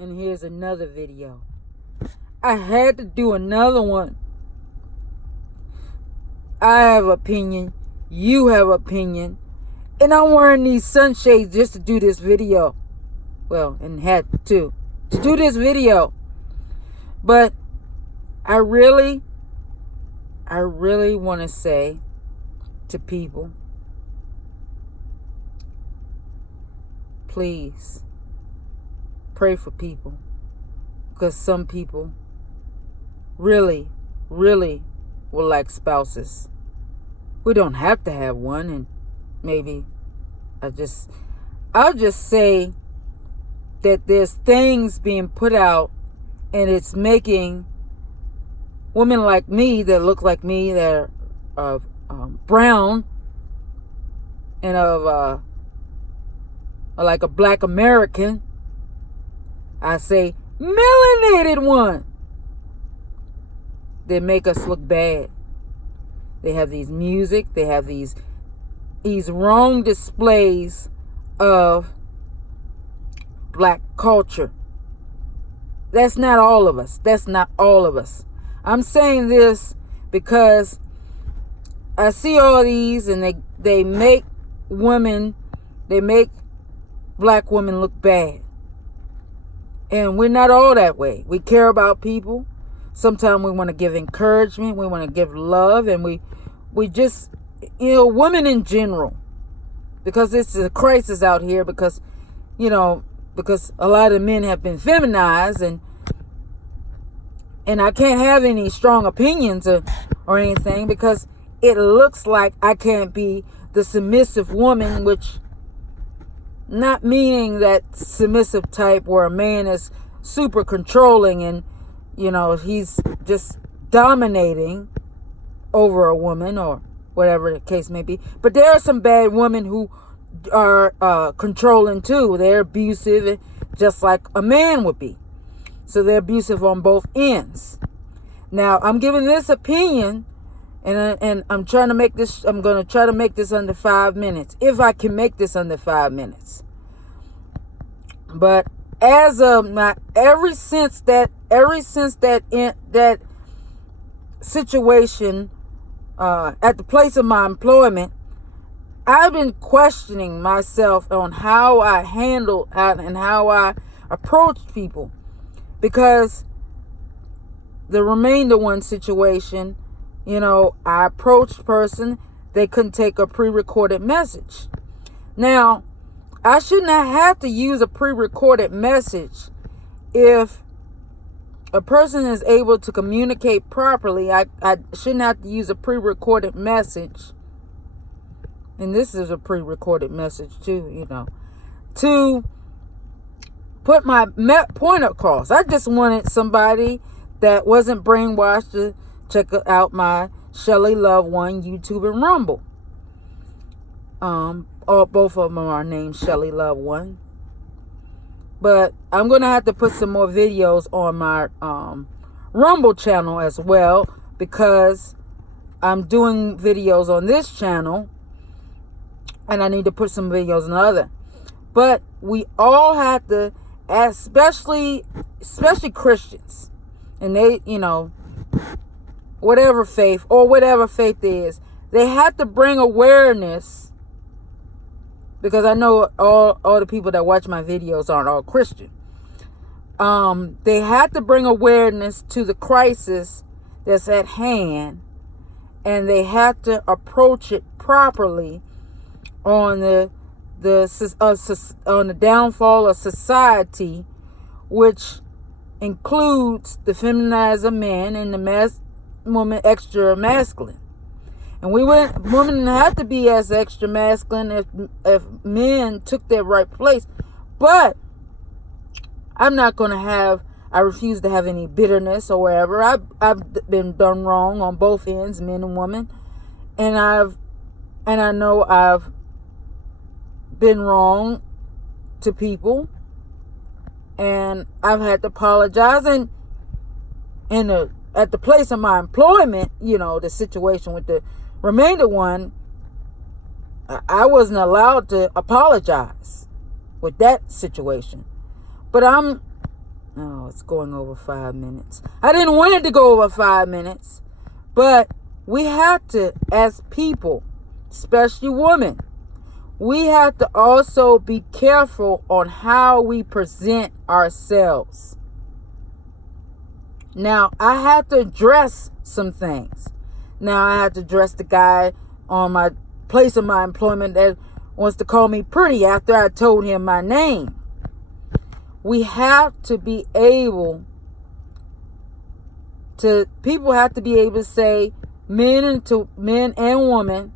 And here's another video. I had to do another one. I have opinion. You have opinion. And I'm wearing these sunshades just to do this video. Well, and had to do this video. But I really want to say to people, please pray for people, because some people really will like spouses. We don't have to have one, and maybe I'll just say that there's things being put out, and it's making women like me, that look like me, that are brown and of like a black American, I say melanated one, they make us look bad. They have these music, they have these wrong displays of black culture. That's not all of us. That's not all of us. I'm saying this because I see all these, and they make black women look bad. And we're not all that way. We care about people. Sometimes we want to give encouragement. We want to give love. And we just, women in general. Because it's a crisis out here. Because a lot of men have been feminized. And I can't have any strong opinions or anything. Because it looks like I can't be the submissive woman, which, not meaning that submissive type where a man is super controlling and, he's just dominating over a woman or whatever the case may be. But there are some bad women who are controlling too. They're abusive, just like a man would be. So they're abusive on both ends. Now, I'm giving this opinion, and I'm trying to make this. I'm going to try to make this under 5 minutes, if I can make this under 5 minutes. But as of now, ever since that situation at the place of my employment, I've been questioning myself on how I handle and how I approach people, because the remainder one situation, I approached a person, they couldn't take a pre-recorded message. Now, I should not have to use a pre-recorded message. If a person is able to communicate properly, I shouldn't have to use a pre-recorded message. And this is a pre-recorded message too, to put my point across. I just wanted somebody that wasn't brainwashed to check out my Shelly Love One YouTube and Rumble. Both of them are named Shelly Love One. But I'm going to have to put some more videos on my Rumble channel as well, because I'm doing videos on this channel and I need to put some videos on the other. But we all have to, especially Christians, and they, whatever faith is, they have to bring awareness. Because I know all the people that watch my videos aren't all Christian. They have to bring awareness to the crisis that's at hand, and they have to approach it properly on the downfall of society, which includes the feminized of man and the woman extra masculine. And women have to be as extra masculine if men took their right place. But I'm not going to I refuse to have any bitterness or whatever. I've been done wrong on both ends, men and women. And I know I've been wrong to people. And I've had to apologize. And at the place of my employment, the situation with the remainder one, I wasn't allowed to apologize with that situation. But I'm Oh, it's going over 5 minutes. I didn't want it to go over 5 minutes. But we have to, as people, especially women, we have to also be careful on how we present ourselves. Now, I have to address some things. Now, I have to address the guy on my place of my employment that wants to call me pretty after I told him my name. We have to be able to, people have to be able to say, men and women,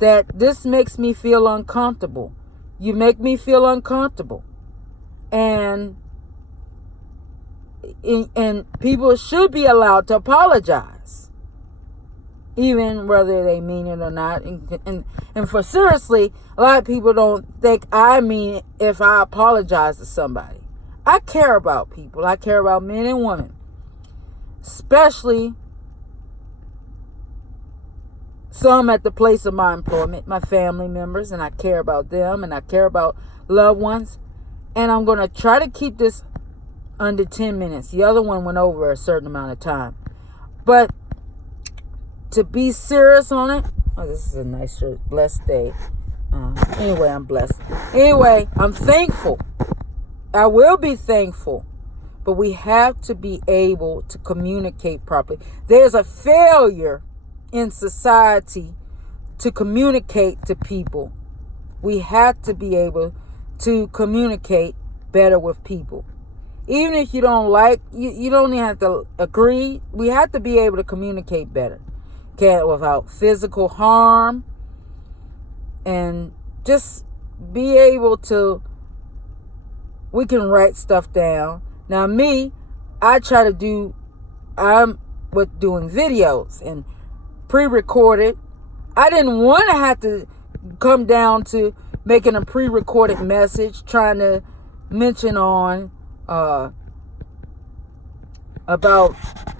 that this makes me feel uncomfortable. You make me feel uncomfortable. And people should be allowed to apologize, even whether they mean it or not. And for seriously, a lot of people don't think I mean it if I apologize to somebody. I care about people. I care about men and women, especially some at the place of my employment, my family members, and I care about them, and I care about loved ones. And I'm going to try to keep this under 10 minutes. The other one went over a certain amount of time. But to be serious on it, oh, this is a nice, blessed day. Anyway, I'm blessed. Anyway, I'm thankful. I will be thankful. But we have to be able to communicate properly. There's a failure in society to communicate to people. We have to be able to communicate better with people. Even if you don't like, you don't even have to agree. We have to be able to communicate better. Okay, without physical harm. And just be able to, we can write stuff down. Now me, I'm with doing videos and pre-recorded. I didn't want to have to come down to making a pre-recorded message, trying to mention on about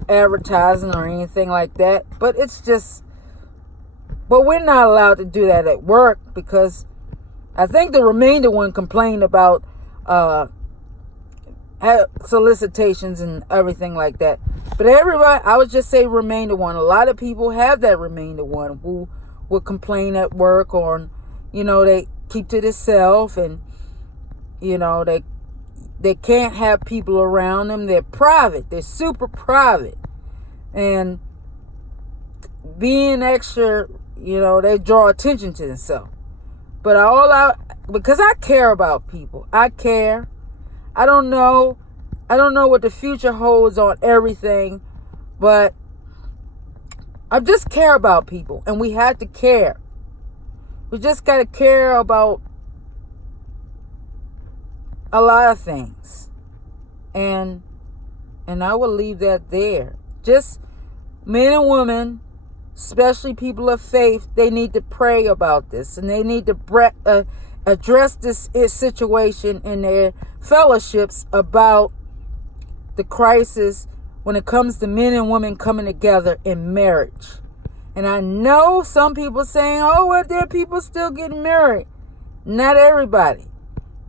advertising or anything like that. But we're not allowed to do that at work, because I think the remainder one complained about solicitations and everything like that. But everybody, I would just say remainder one. A lot of people have that remainder one who would complain at work, or, they keep to themselves, and, they can't have people around them. They're private. They're super private. And being extra, they draw attention to themselves. But because I care about people. I care. I don't know what the future holds on everything, but I just care about people, and we have to care. We just got to care about a lot of things. And I will leave that there. Just men and women, especially people of faith, they need to pray about this, and they need to address this situation in their fellowships about the crisis when it comes to men and women coming together in marriage. And I know some people saying, oh, well, there are people still getting married. Not everybody.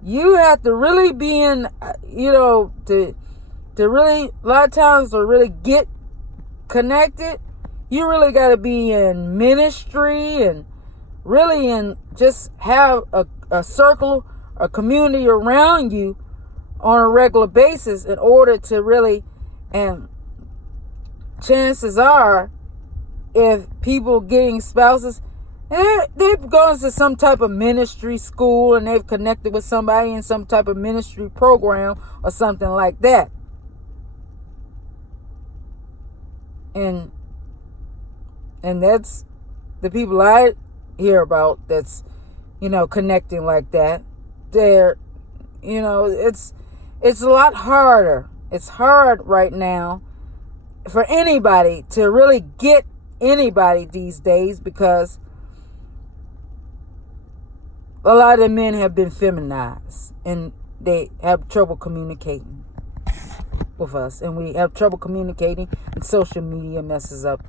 You have to really be in, to really, a lot of times to really get connected, you really got to be in ministry, and really just have a circle, a community around you on a regular basis in order to really, and chances are, if people getting spouses, they've gone to some type of ministry school, and they've connected with somebody in some type of ministry program or something like that. And that's the people I hear about that's, connecting like that. They're, it's a lot harder. It's hard right now for anybody to really get anybody these days, because a lot of the men have been feminized, and they have trouble communicating with us, and we have trouble communicating, and social media messes up.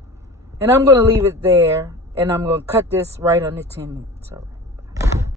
And I'm going to leave it there, and I'm going to cut this right under 10 minutes. All right.